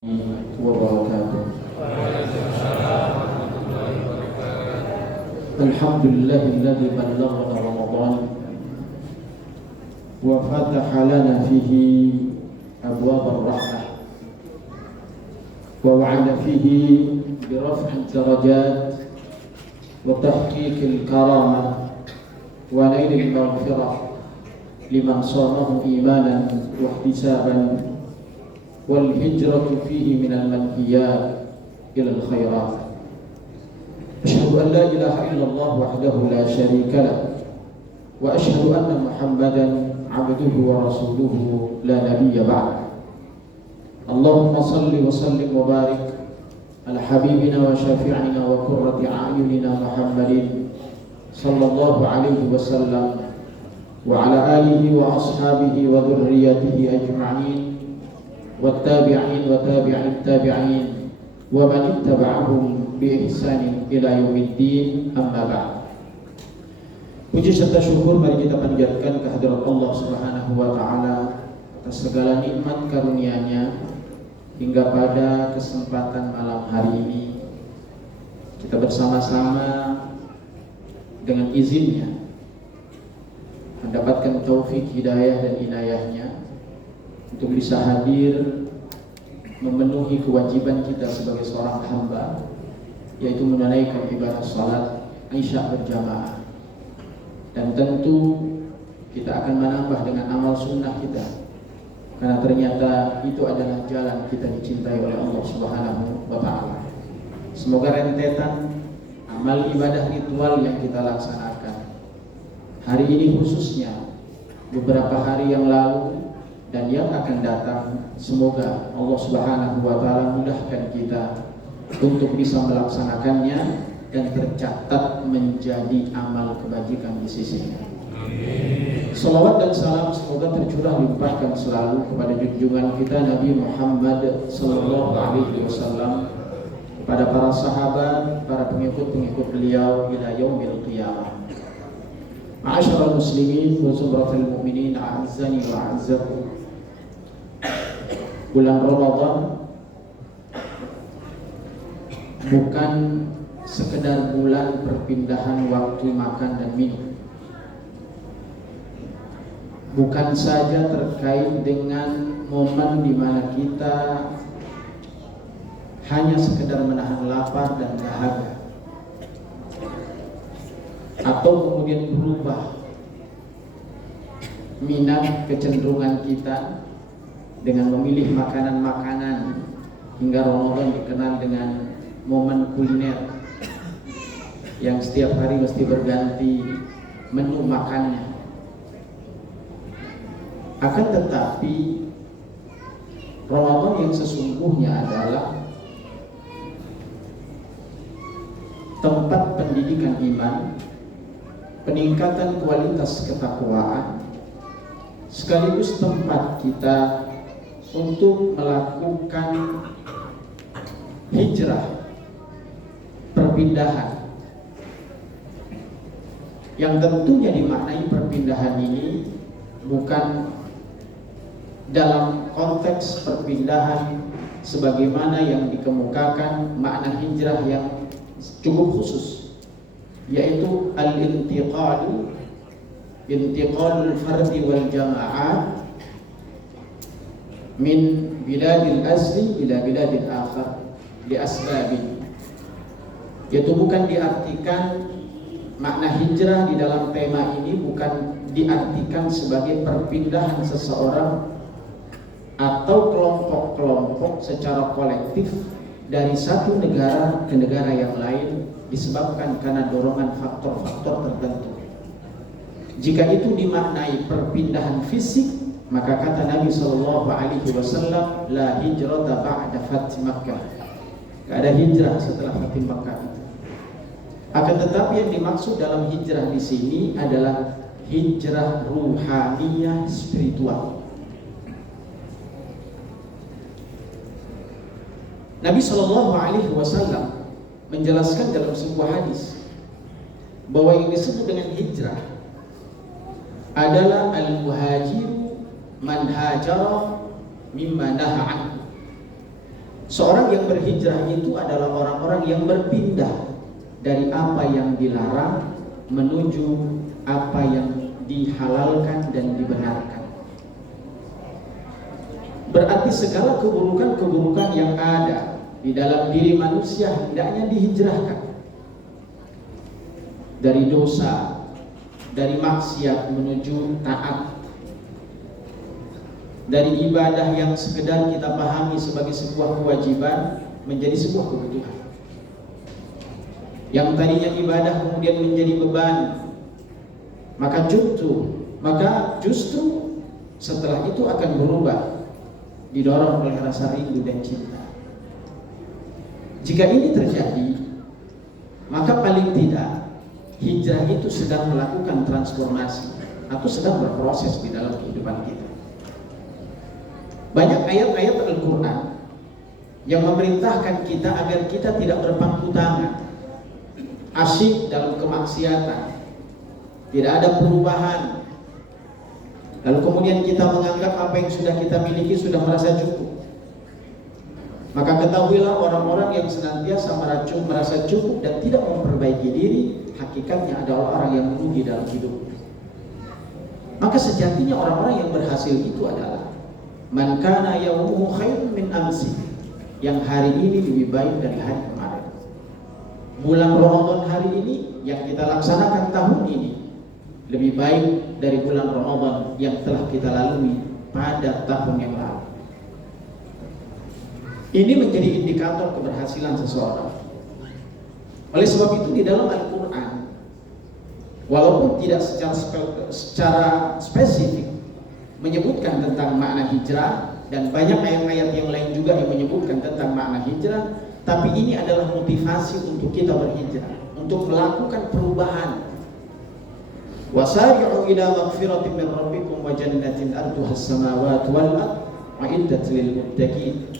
وبركاته. الحمد لله الذي بلغنا رمضان وفتح لنا فيه أبواب الرحمة ووعد فيه برفع الدرجات وتحقيق الكرامة ونيل المغفرة لمن صامه إيمانا واحتسابا والهجرة فيه من المنهيات إلى الخيرات. أشهد أن لا إله إلا الله وحده لا شريك له وأشهد أن محمدا عبده ورسوله لا نبي بعده. اللهم صل وسلم وبارك على حبيبنا وشافعنا وقرة أعيننا محمد صلى الله عليه وسلم وعلى آله وأصحابه وذريته أجمعين والتابعين وتابع التابعين ومن اتبعهم بإحسان إلى يوم الدين. أما بعد. Puji serta syukur mari kita panjatkan kehadirat Allah Subhanahu wa taala atas segala nikmat karunia-Nya hingga pada kesempatan malam hari ini kita bersama-sama dengan izin-Nya mendapatkan taufik hidayah dan inayah-Nya untuk bisa hadir memenuhi kewajiban kita sebagai seorang hamba, yaitu menunaikan ibadah salat Isya berjamaah. Dan tentu kita akan menambah dengan amal sunnah kita, karena ternyata itu adalah jalan kita dicintai oleh Allah Subhanahu wa taala. Semoga rentetan amal ibadah ritual yang kita laksanakan hari ini, khususnya beberapa hari yang lalu dan yang akan datang, semoga Allah Subhanahu wa taala mudahkan kita untuk bisa melaksanakannya dan tercatat menjadi amal kebajikan di sisi-Nya. Amin. Salawat dan salam semoga tercurah limpahkan selalu kepada junjungan kita Nabi Muhammad sallallahu alaihi wasallam, kepada para sahabat, para pengikut-pengikut beliau ila yaumil qiyamah. Ma'asyiral muslimin wa zumratul mu'minin, a'azzani wa a'azzakum. Bulan Ramadan bukan sekedar bulan perpindahan waktu makan dan minum, bukan saja terkait dengan momen di mana kita hanya sekedar menahan lapar dan dahaga, atau kemudian berubah minat kecenderungan kita dengan memilih makanan-makanan hingga Ramadan dikenal dengan momen kuliner yang setiap hari mesti berganti menu makannya. Akan tetapi Ramadan yang sesungguhnya adalah tempat pendidikan iman, peningkatan kualitas ketakwaan, sekaligus tempat kita untuk melakukan hijrah, perpindahan, yang tentunya dimaknai perpindahan ini bukan dalam konteks perpindahan sebagaimana yang dikemukakan makna hijrah yang cukup khusus, yaitu al-intiqalul fardi wal jama'ah min biladil asli ila biladil akhar li asbabin. Yaitu bukan diartikan makna hijrah di dalam tema ini bukan diartikan sebagai perpindahan seseorang atau kelompok-kelompok secara kolektif dari satu negara ke negara yang lain disebabkan karena dorongan faktor-faktor tertentu. Jika itu dimaknai perpindahan fisik, maka kata Nabi sallallahu alaihi wasallam, la hijrata ba'da fath Makkah. Tidak ada hijrah setelah fath Makkah itu. Akan tetapi yang dimaksud dalam hijrah di sini adalah hijrah ruhaniyah spiritual. Nabi sallallahu alaihi wasallam menjelaskan dalam sebuah hadis bahwa yang disebut dengan hijrah adalah al-muhajir man hajara mimma naha anhu. Seorang yang berhijrah itu adalah orang-orang yang berpindah dari apa yang dilarang menuju apa yang dihalalkan dan dibenarkan. Berarti segala keburukan-keburukan yang ada di dalam diri manusia hendaknya dihijrahkan. Dari dosa, dari maksiat menuju taat, dari ibadah yang sekedar kita pahami sebagai sebuah kewajiban menjadi sebuah kebutuhan. Yang tadinya ibadah kemudian menjadi beban, maka justru setelah itu akan berubah, didorong oleh rasa rindu dan cinta. Jika ini terjadi, maka paling tidak hijrah itu sedang melakukan transformasi atau sedang berproses di dalam kehidupan kita. Banyak ayat-ayat Al-Quran yang memerintahkan kita agar kita tidak berpangku tangan, asyik dalam kemaksiatan, tidak ada perubahan, lalu kemudian kita menganggap apa yang sudah kita miliki sudah merasa cukup. Maka ketahuilah orang-orang yang senantiasa merasa cukup dan tidak memperbaiki diri, hakikatnya adalah orang yang merugi dalam hidupnya. Maka sejatinya orang-orang yang berhasil itu adalah man kana yawmuhu khairun min amsi, yang hari ini lebih baik dari hari kemarin. Bulan Ramadan hari ini yang kita laksanakan tahun ini lebih baik dari bulan Ramadan yang telah kita lalui pada tahun yang lalu. Ini menjadi indikator keberhasilan seseorang. Oleh sebab itu di dalam Al-Quran, walaupun tidak secara spesifik menyebutkan tentang makna hijrah, dan banyak ayat-ayat yang lain juga yang menyebutkan tentang makna hijrah, tapi ini adalah motivasi untuk kita berhijrah, untuk melakukan perubahan. Wasari'u ila maghfiratin min rabbikum wa jannatin arduha as-samawati wal ardh u'iddat lil muttaqin.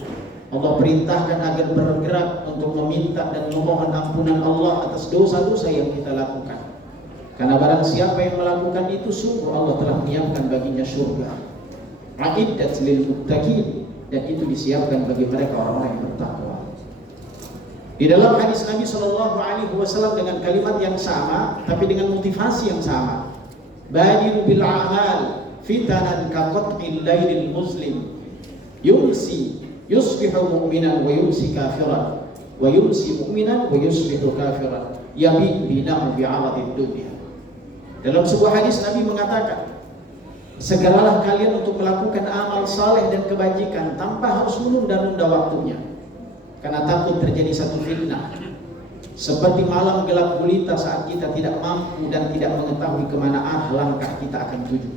Allah perintahkan agar bergerak untuk meminta dan memohon ampunan Allah atas dosa-dosa yang kita lakukan. Karena barang siapa yang melakukan itu, sungguh Allah telah menyiapkan baginya surga. U'iddat lil muttaqin, dan itu disiapkan bagi mereka orang-orang yang bertakwa. Di dalam hadis Nabi SAW dengan kalimat yang sama, tapi dengan motivasi yang sama. Badiru bil a'mal fitanan ka qat'il lailil muslim yusbihu mu'minan wa yumsi kafiran wa yumsi mu'minan wa yusbihu kafiran yabi binahu bi'aradid dunya. Dalam sebuah hadis Nabi mengatakan, segeralah kalian untuk melakukan amal saleh dan kebajikan tanpa harus menunda-nunda waktunya, karena takut terjadi satu fitnah seperti malam gelap gulita saat kita tidak mampu dan tidak mengetahui kemana arah langkah kita akan tuju.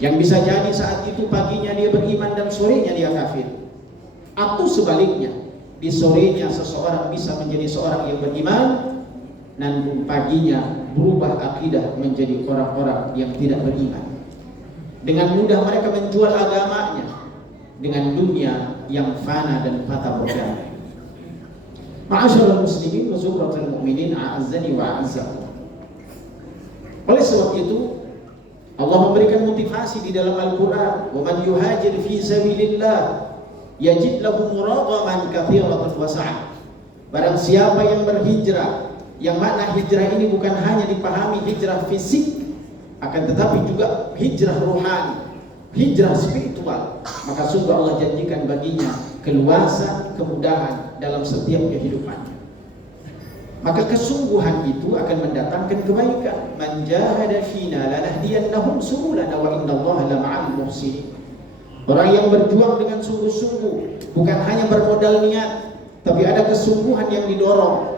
Yang bisa jadi saat itu paginya dia beriman dan sorenya dia kafir, atau sebaliknya, di sorenya seseorang bisa menjadi seorang yang beriman dan paginya berubah akidah menjadi orang-orang yang tidak beriman. Dengan mudah mereka menjual agamanya dengan dunia yang fana dan fata morgana. Ma'asyiral muslimin wa zumratul mu'minin, a'azzani wa a'azzakum. Oleh sebab itu Allah memberikan motivasi di dalam Al-Quran, wa man yuhajir fi sabilillah yajid lahu muraghaman katsiratan wa sa'ah. Barang siapa yang berhijrah, yang makna hijrah ini bukan hanya dipahami hijrah fisik, akan tetapi juga hijrah rohani, hijrah spiritual, maka sungguh Allah janjikan baginya keluasan, kemudahan dalam setiap kehidupannya. Maka kesungguhan itu akan mendatangkan kebaikan. Man jahada fina lanahdiyannahum subulana wa innallaha lama'al muhsinin. Orang yang berjuang dengan sungguh-sungguh, bukan hanya bermodal niat, tapi ada kesungguhan yang didorong,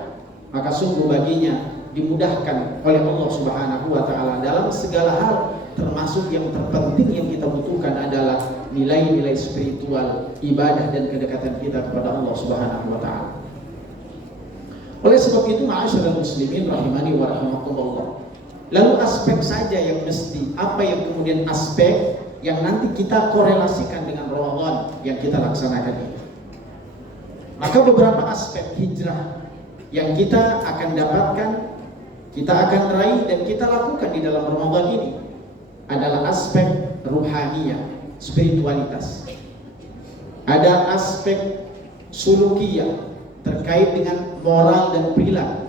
maka sungguh baginya dimudahkan oleh Allah Subhanahu wa taala dalam segala hal, termasuk yang terpenting yang kita butuhkan adalah nilai-nilai spiritual, ibadah dan kedekatan kita kepada Allah Subhanahu wa taala. Oleh sebab itu, ma'asyiral muslimin rahimani wa rahimakumullah. Lalu aspek saja yang mesti, apa yang kemudian aspek yang nanti kita korelasikan dengan Ramadan yang kita laksanakan ini. Maka beberapa aspek hijrah yang kita akan dapatkan, kita akan raih dan kita lakukan di dalam Ramadan ini adalah aspek ruhaniyah, spiritualitas. ada aspek sulukiyah terkait dengan moral dan perilaku.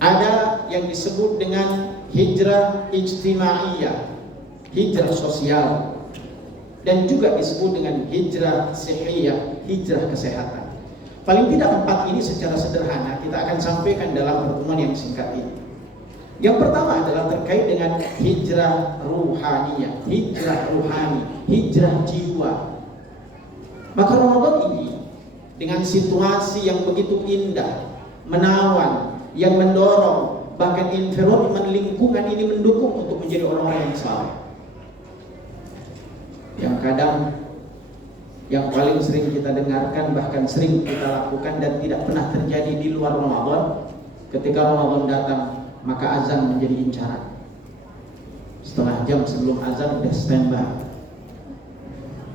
Ada yang disebut dengan hijrah ijtimaiyah, hijrah sosial, dan juga disebut dengan hijrah sihiyah, hijrah kesehatan. Paling tidak 4 ini secara sederhana kita akan sampaikan dalam pertemuan yang singkat ini. Yang pertama adalah terkait dengan hijrah ruhaniyah, hijrah ruhani, hijrah jiwa. Maka Ramadan ini dengan situasi yang begitu indah, menawan, yang mendorong, bahkan environment lingkungan ini mendukung untuk menjadi orang-orang yang saleh. Yang kadang yang paling sering kita dengarkan, bahkan sering kita lakukan dan tidak pernah terjadi di luar Ramadan, ketika Ramadan datang maka azan menjadi incaran. Setengah jam sebelum azan udah standby.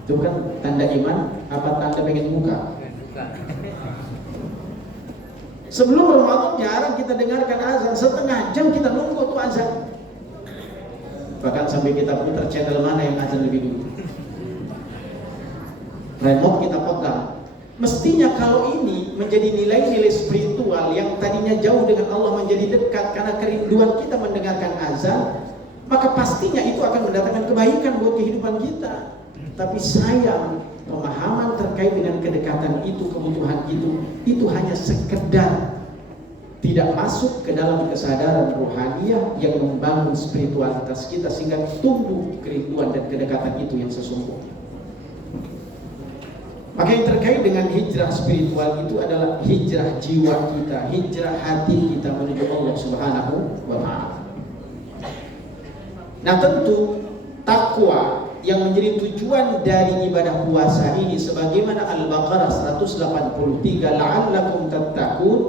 Itu kan tanda iman apa tanda pengen buka? Sebelum Ramadan jarang kita dengarkan azan, setengah jam kita nunggu tuh azan. Bahkan sampai kita putar channel mana yang azan lebih dulu. Remote kita pegang. Mestinya kalau ini menjadi nilai-nilai spiritual yang tadinya jauh dengan Allah menjadi dekat karena kerinduan kita mendengarkan azan, maka pastinya itu akan mendatangkan kebaikan buat kehidupan kita. Tapi sayang, pemahaman terkait dengan kedekatan itu, kebutuhan itu hanya sekedar tidak masuk ke dalam kesadaran rohaniyah yang membangun spiritualitas kita sehingga tumbuh kerinduan dan kedekatan itu yang sesungguhnya. Maka yang terkait dengan hijrah spiritual itu adalah hijrah jiwa kita, hijrah hati kita menuju Allah Subhanahu wa Ta'ala. Nah, tentu takwa yang menjadi tujuan dari ibadah puasa ini sebagaimana Al-Baqarah 183, la'allakum tattaqun,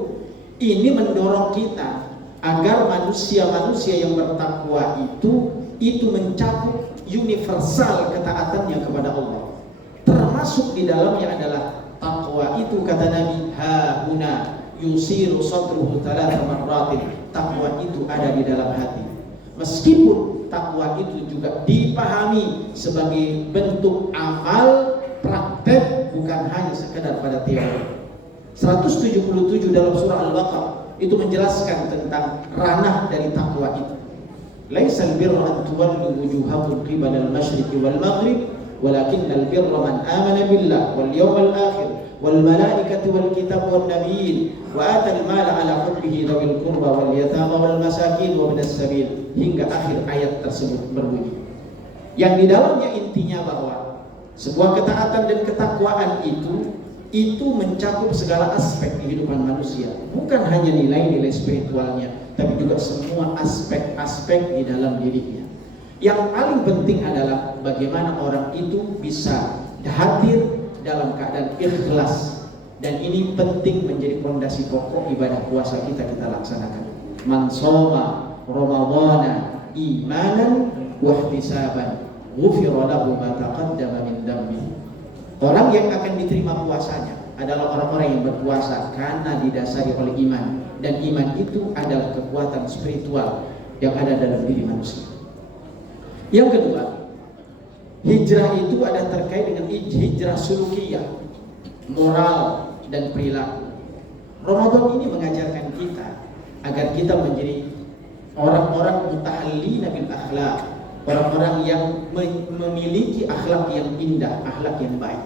ini mendorong kita agar manusia-manusia yang bertakwa itu mencakup universal ketaatannya kepada Allah. Termasuk di dalamnya adalah takwa itu, kata Nabi, hauna yusiru sadruhu thalatha marratin. Takwa itu ada di dalam hati. Meskipun takwa itu juga dipahami sebagai bentuk amal praktek, bukan hanya sekedar pada teori. 177 dalam surah Al-Baqarah itu menjelaskan tentang ranah dari takwa itu. Laisal birra an tuwallu wujuhakum qibala al-masyriqi wal maghrib walakinnal birra man amana billah wal yawmal akhir wal malaikati wal kitab wan nabiyyin wa atal mala ala hubbihi dzawil qurba wal yatama wal masakin wa ibnas sabil, hingga akhir ayat tersebut berbunyi. Yang di dalamnya intinya bahwa sebuah ketaatan dan ketakwaan itu mencakup segala aspek kehidupan manusia, bukan hanya nilai-nilai spiritualnya, tapi juga semua aspek-aspek di dalam dirinya. Yang paling penting adalah bagaimana orang itu bisa hadir dalam keadaan ikhlas, dan ini penting menjadi fondasi pokok ibadah puasa kita laksanakan. Man shoma ramadhana imanan wa ihtisaban ghufira lahu ma taqaddama min dhanbi. Orang yang akan diterima puasanya adalah orang-orang yang berpuasa karena didasari oleh iman, dan iman itu adalah kekuatan spiritual yang ada dalam diri manusia. Yang kedua, hijrah itu ada terkait dengan hijrah sulukiyah, moral dan perilaku. Ramadan ini mengajarkan kita agar kita menjadi orang-orang mutahallina bil akhlaq, orang-orang yang memiliki akhlak yang indah, akhlak yang baik.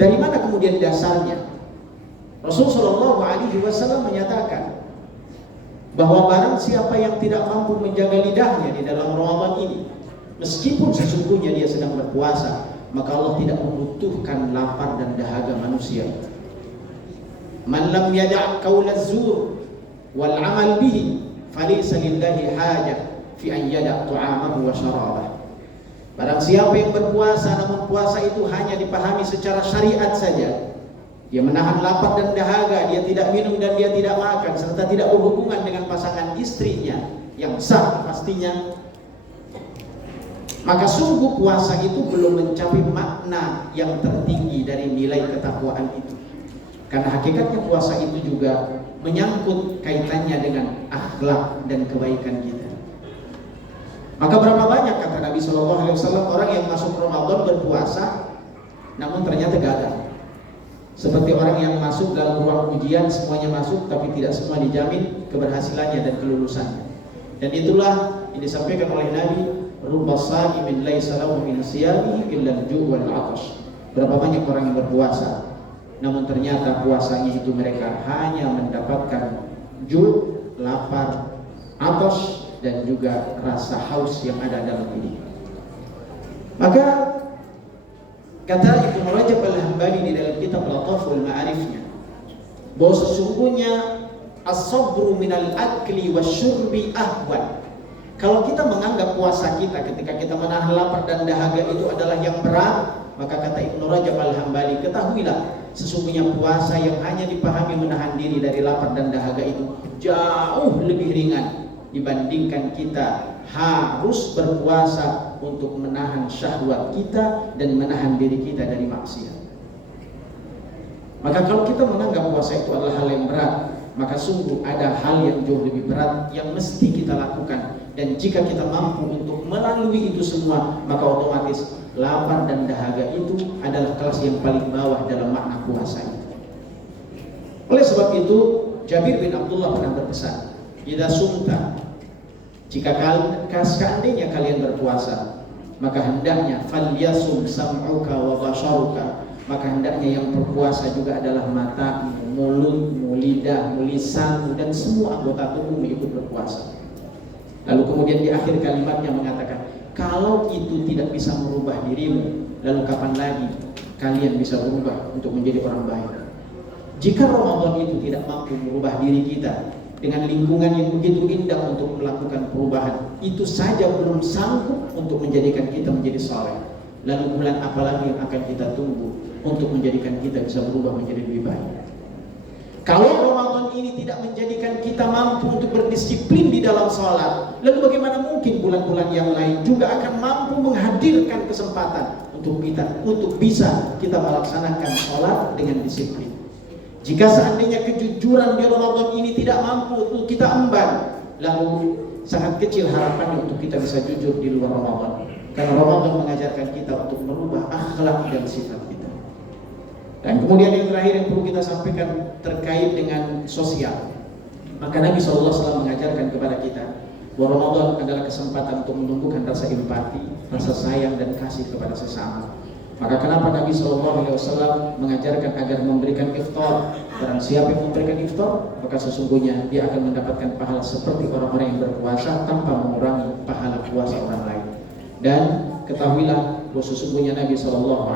Dari mana kemudian dasarnya? Rasulullah SAW menyatakan bahwa barang siapa yang tidak mampu menjaga lidahnya di dalam Ramadan ini, meskipun sesungguhnya dia sedang berpuasa, maka Allah tidak membutuhkan lapar dan dahaga manusia. Man lam yada' qaulaz zur wal 'amal bihi falaysa lillahi hajah fi an yada' ta'amahu wa syarabah. Barang siapa yang berpuasa namun puasa itu hanya dipahami secara syariat saja, dia menahan lapar dan dahaga, dia tidak minum dan dia tidak makan, serta tidak berhubungan dengan pasangan istrinya yang sah pastinya, maka sungguh puasa itu belum mencapai makna yang tertinggi dari nilai ketakwaan itu. Karena hakikatnya puasa itu juga menyangkut kaitannya dengan akhlak dan kebaikan kita. Maka berapa banyak, kata Nabi SAW, orang yang masuk Ramadan berpuasa namun ternyata gagal. Seperti orang yang masuk dalam ruang ujian, semuanya masuk tapi tidak semua dijamin keberhasilannya dan kelulusannya. Dan itulah yang disampaikan oleh Nabi, rubba sha'imin laisa lahu min siyamihi illa al-ju' wal 'atash. Berapa banyak orang yang berpuasa, namun ternyata puasanya itu mereka hanya mendapatkan ju', lapar, 'atash, dan juga rasa haus yang ada dalam diri. Maka kata Ibnu Rajab Al-Hambali di dalam kitab Lataiful Ma'arifnya, bahwa sesungguhnya as-sabru minal akli wasyurbi ahwan. Kalau kita menganggap puasa kita ketika kita menahan lapar dan dahaga itu adalah yang berat, maka kata Ibnu Rajab Al-Hambali, ketahuilah sesungguhnya puasa yang hanya dipahami menahan diri dari lapar dan dahaga itu jauh lebih ringan dibandingkan kita harus berpuasa untuk menahan syahwat kita dan menahan diri kita dari maksiat. Maka kalau kita menganggap puasa itu adalah hal yang berat, maka sungguh ada hal yang jauh lebih berat yang mesti kita lakukan. Dan jika kita mampu untuk melalui itu semua, maka otomatis lapar dan dahaga itu adalah kelas yang paling bawah dalam makna puasa itu. Oleh sebab itu, Jabir bin Abdullah pernah berpesan, "Idza sumta," jika seandainya kalian berpuasa, maka hendaknya falyasum sam'uka wa basharuka, maka hendaknya yang berpuasa juga adalah matamu, mulutmu, lidahmu, lisanmu, dan semua anggota tubuhmu ikut berpuasa. Lalu kemudian di akhir kalimatnya mengatakan, kalau itu tidak bisa merubah dirimu, lalu kapan lagi kalian bisa berubah untuk menjadi orang baik? Jika Ramadan itu tidak mampu merubah diri kita dengan lingkungan yang begitu indah untuk melakukan perubahan, itu saja belum sanggup untuk menjadikan kita menjadi saleh. Lalu bulan apa lagi yang akan kita tunggu untuk menjadikan kita bisa berubah menjadi lebih baik? Kalau Ramadan ini tidak menjadikan kita mampu untuk berdisiplin di dalam sholat, lalu bagaimana mungkin bulan-bulan yang lain juga akan mampu menghadirkan kesempatan untuk bisa kita melaksanakan sholat dengan disiplin? Jika seandainya kejujuran di Ramadan ini tidak mampu untuk kita emban, lalu sangat kecil harapannya untuk kita bisa jujur di luar Ramadan. Karena Ramadan mengajarkan kita untuk merubah akhlak dan sifat kita. Dan kemudian yang terakhir yang perlu kita sampaikan terkait dengan sosial. Maka Nabi SAW mengajarkan kepada kita bahwa Ramadan adalah kesempatan untuk menumbuhkan rasa empati, rasa sayang dan kasih kepada sesama. Maka kenapa Nabi SAW mengajarkan agar memberikan iftar? Barang siapa yang memberikan iftar, maka sesungguhnya dia akan mendapatkan pahala seperti orang-orang yang berpuasa tanpa mengurangi pahala puasa orang lain. Dan ketahuilah bahwa sesungguhnya Nabi SAW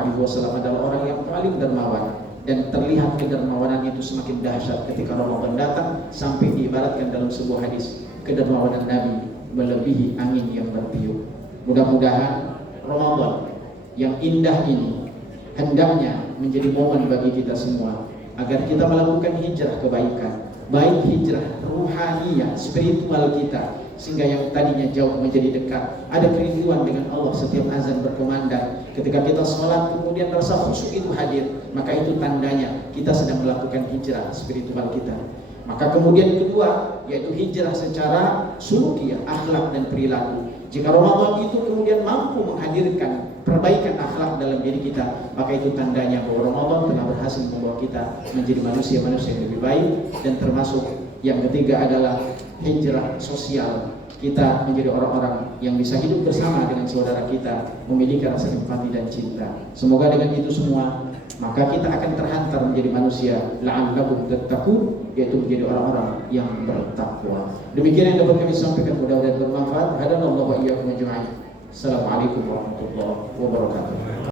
adalah orang yang paling dermawan, dan terlihat kedermawanan itu semakin dahsyat ketika Ramadan datang, sampai diibaratkan dalam sebuah hadis, kedermawanan Nabi melebihi angin yang bertiup. Mudah-mudahan Ramadan yang indah ini hendaknya menjadi momen bagi kita semua agar kita melakukan hijrah kebaikan, baik hijrah ruhaniyah, spiritual kita, sehingga yang tadinya jauh menjadi dekat. Ada kerinduan dengan Allah setiap azan berkumandang. Ketika kita sholat kemudian rasa khusyuk itu hadir, maka itu tandanya kita sedang melakukan hijrah spiritual kita. Maka kemudian kedua, yaitu hijrah secara sulukiyah, akhlak dan perilaku. Jika Ramadan itu kemudian mampu menghadirkan perbaikan akhlak dalam diri kita, maka itu tandanya bahwa Ramadan telah berhasil membawa kita menjadi manusia-manusia yang lebih baik. Dan termasuk yang ketiga adalah hijrah sosial. Kita menjadi orang-orang yang bisa hidup bersama dengan saudara kita, memiliki rasa empati dan cinta. Semoga dengan itu semua, maka kita akan terhantar menjadi manusia la'allakum tattaqun, yaitu menjadi orang-orang yang bertakwa. Demikian yang dapat kami sampaikan, mudah-mudahan bermanfaat. Hadanallahu wa iyyakum ajma'in. Assalamualaikum warahmatullahi wabarakatuh.